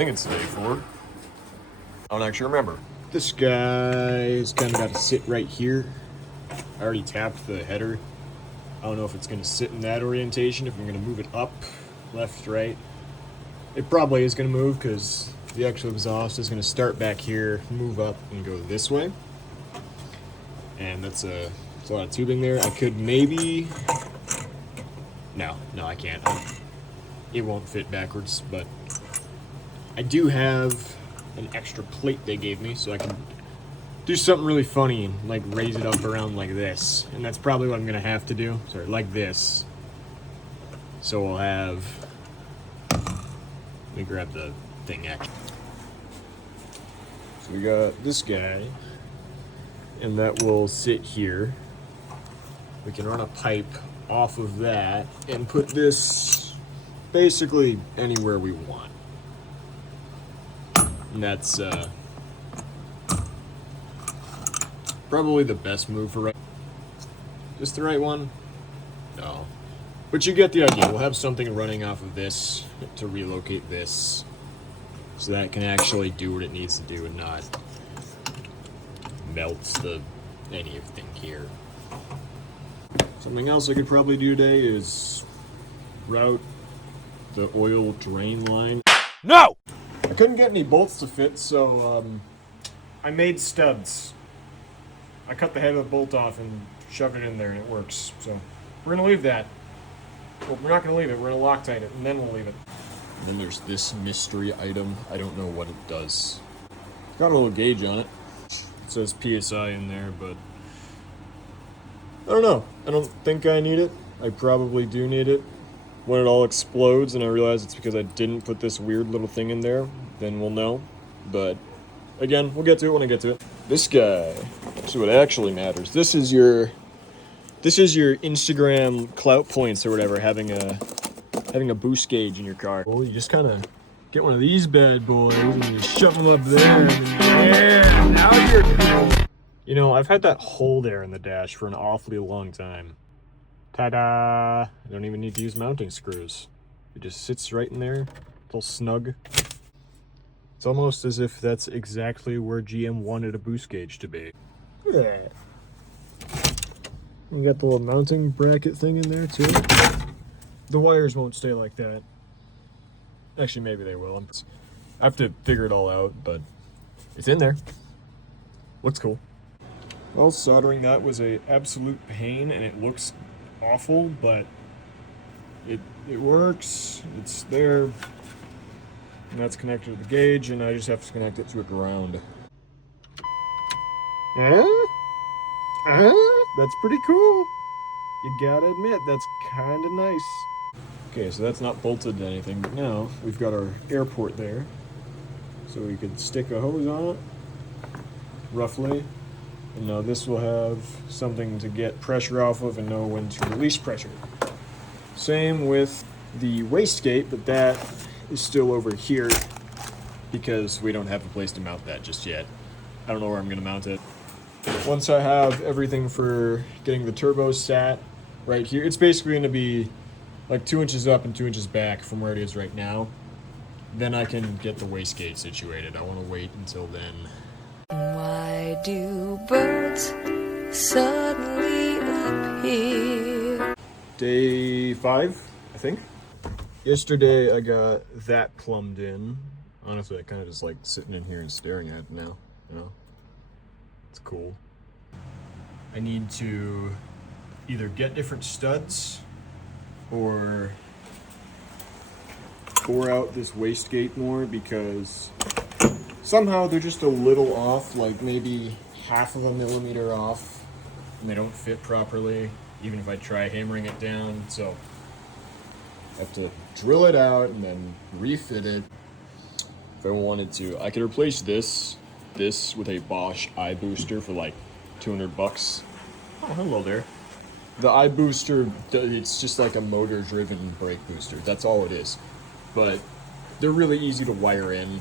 think it's day 4. I don't actually remember. This guy's kind of got to sit right here. I already tapped the header. I don't know if it's going to sit in that orientation, if I'm going to move it up, left, right. It probably is going to move because the actual exhaust is going to start back here, move up, and go this way. And that's a lot of tubing there. I could maybe... No, I can't. It won't fit backwards, but I do have an extra plate they gave me, so I can do something really funny and like raise it up around like this. And that's probably what I'm gonna have to do. Sorry, like this. So we'll have, let me grab the thing actually. So we got this guy, and that will sit here. We can run a pipe off of that and put this basically anywhere we want. And that's probably the best move for right. Just the right one? No. But you get the idea. We'll have something running off of this to relocate this so that it can actually do what it needs to do and not melt anything here. Something else I could probably do today is route the oil drain line. No! I couldn't get any bolts to fit, so I made studs. I cut the head of the bolt off and shoved it in there, and it works. So we're gonna leave that. Well, we're not gonna leave it. We're gonna Loctite it, and then we'll leave it. And then there's this mystery item. I don't know what it does. It's got a little gauge on it. It says PSI in there, but I don't know. I don't think I need it. I probably do need it. When it all explodes and I realize it's because I didn't put this weird little thing in there, then we'll know. But again, we'll get to it when I get to it. This guy, this is what actually matters. This is your Instagram clout points or whatever, having a boost gauge in your car. Well, you just kind of get one of these bad boys and you shove them up there, and then, yeah, now you're cool. You know, I've had that hole there in the dash for an awfully long time. Ta-da! I don't even need to use mounting screws. It just sits right in there, all snug. It's almost as if that's exactly where GM wanted a boost gauge to be. Look at that. You got the little mounting bracket thing in there too. The wires won't stay like that. Actually, maybe they will. I have to figure it all out, but it's in there. Looks cool. Well, soldering that was an absolute pain, and it looks awful, but it works. It's there, and that's connected to the gauge, and I just have to connect it to a ground. That's pretty cool. You gotta admit, that's kind of nice. Okay, so that's not bolted to anything, but now we've got our air port there, so we could stick a hose on it, roughly. And now this will have something to get pressure off of and know when to release pressure. Same with the wastegate, but that is still over here because we don't have a place to mount that just yet. I don't know where I'm gonna mount it. Once I have everything for getting the turbo sat right here, it's basically gonna be like 2 inches up and 2 inches back from where it is right now. Then I can get the wastegate situated. I wanna wait until then. Why do birds suddenly appear? Day 5, I think. Yesterday I got that plumbed in. Honestly, I kind of just like sitting in here and staring at it now, you know? It's cool. I need to either get different studs or bore out this wastegate more because somehow they're just a little off, like maybe half of a millimeter off, and they don't fit properly, even if I try hammering it down. So I have to drill it out and then refit it if I wanted to. I could replace this with a Bosch eye booster for like $200. Oh, hello there. The eye booster, it's just like a motor-driven brake booster. That's all it is. But they're really easy to wire in.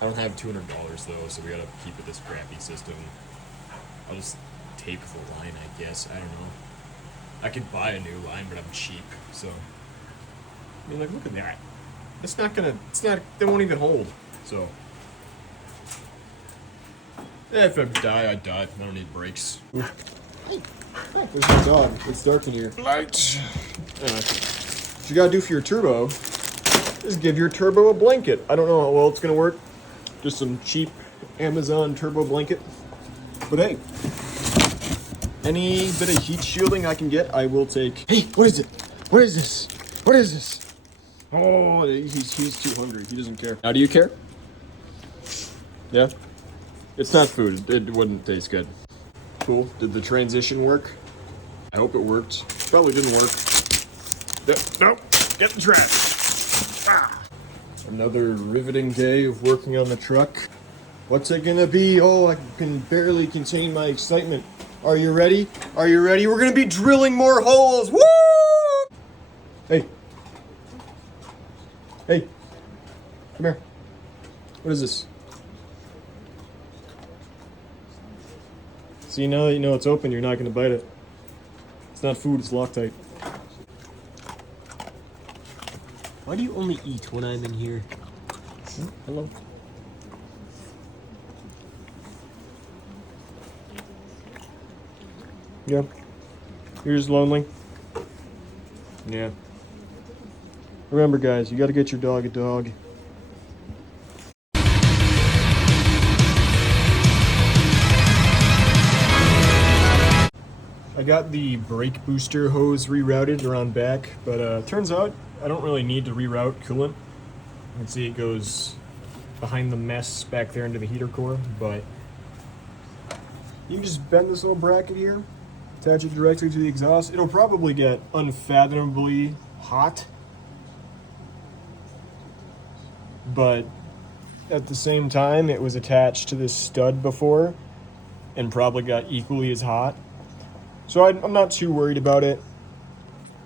I don't have $200 though, so we gotta keep with this crappy system. I'll just tape the line, I guess. I don't know. I could buy a new line, but I'm cheap, so. I mean, like, look at that. it's not, they won't even hold, so. If I die, I die. I don't need brakes. Hey, there's my dog. It's dark in here. Lights. What you gotta do for your turbo is give your turbo a blanket. I don't know how well it's gonna work. Just some cheap Amazon turbo blanket. But hey, any bit of heat shielding I can get, I will take. Hey, what is it? What is this? What is this? Oh, he's too hungry. He doesn't care. Now, do you care? Yeah? It's not food. It wouldn't taste good. Cool. Did the transition work? I hope it worked. Probably didn't work. Nope. Get the trash. Ah. Another riveting day of working on the truck. What's it gonna be? Oh, I can barely contain my excitement. Are you ready? Are you ready? We're gonna be drilling more holes. Woo! Hey. Hey. Come here. What is this? See, now that you know it's open, you're not gonna bite it. It's not food, it's Loctite. Why do you only eat when I'm in here? Hello. Yeah. You're just lonely. Yeah. Remember, guys, you gotta get your dog a dog. I got the brake booster hose rerouted around back, but turns out I don't really need to reroute coolant. You can see it goes behind the mess back there into the heater core, but you can just bend this little bracket here, attach it directly to the exhaust. It'll probably get unfathomably hot, but at the same time, it was attached to this stud before and probably got equally as hot. So I'm not too worried about it.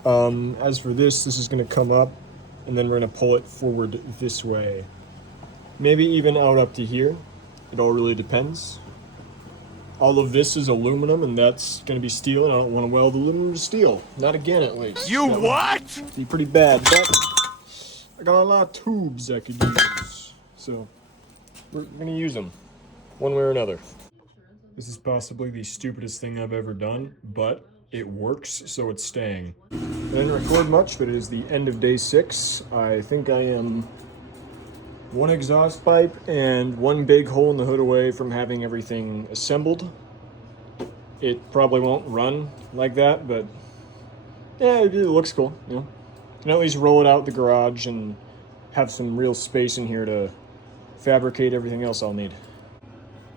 As for this is going to come up, and then we're going to pull it forward this way. Maybe even out up to here. It all really depends. All of this is aluminum, and that's going to be steel, and I don't want to weld aluminum to steel. Not again, at least. You That what? would be pretty bad, but I got a lot of tubes I could use. So we're going to use them, one way or another. This is possibly the stupidest thing I've ever done, but it works, so it's staying. I didn't record much, but it is the end of day 6. I think I am one exhaust pipe and one big hole in the hood away from having everything assembled. It probably won't run like that, but yeah, it looks cool. You know, can at least roll it out the garage and have some real space in here to fabricate everything else I'll need.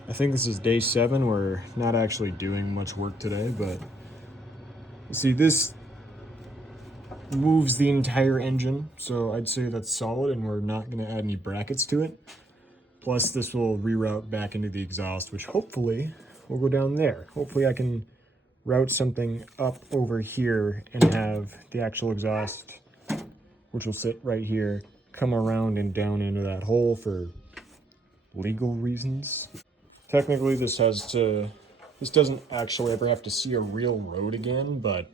I think this is day 7. We're not actually doing much work today, but see, this moves the entire engine, so I'd say that's solid, and we're not going to add any brackets to it. Plus, this will reroute back into the exhaust, which hopefully will go down there. Hopefully I can route something up over here and have the actual exhaust, which will sit right here, come around and down into that hole for legal reasons. Technically, this doesn't actually ever have to see a real road again, but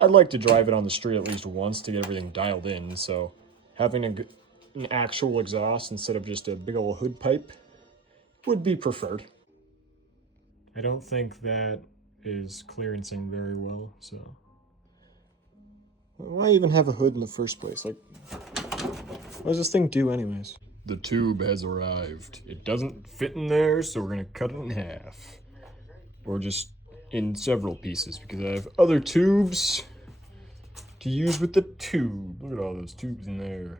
I'd like to drive it on the street at least once to get everything dialed in, so having an actual exhaust instead of just a big old hood pipe would be preferred. I don't think that is clearancing very well, so why even have a hood in the first place? Like, what does this thing do anyways? The tube has arrived. It doesn't fit in there, so we're gonna cut it in half. Or just in several pieces, because I have other tubes to use with the tube. Look at all those tubes in there.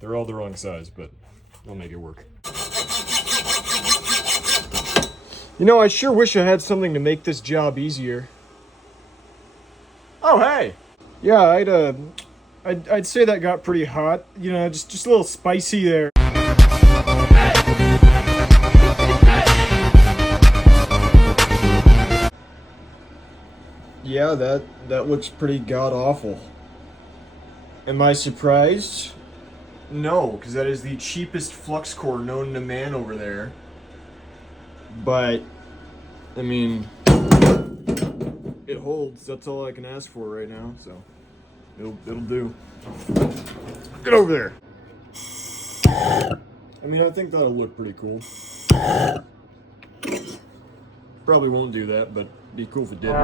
They're all the wrong size, but I'll make it work. You know, I sure wish I had something to make this job easier. Oh, hey! Yeah, I'd say that got pretty hot. You know, just a little spicy there. Yeah, that looks pretty god-awful. Am I surprised? No, because that is the cheapest flux core known to man over there. But, I mean, it holds. That's all I can ask for right now, so. It'll do. Get over there. I mean, I think that'll look pretty cool. Probably won't do that, but it'd be cool if it did.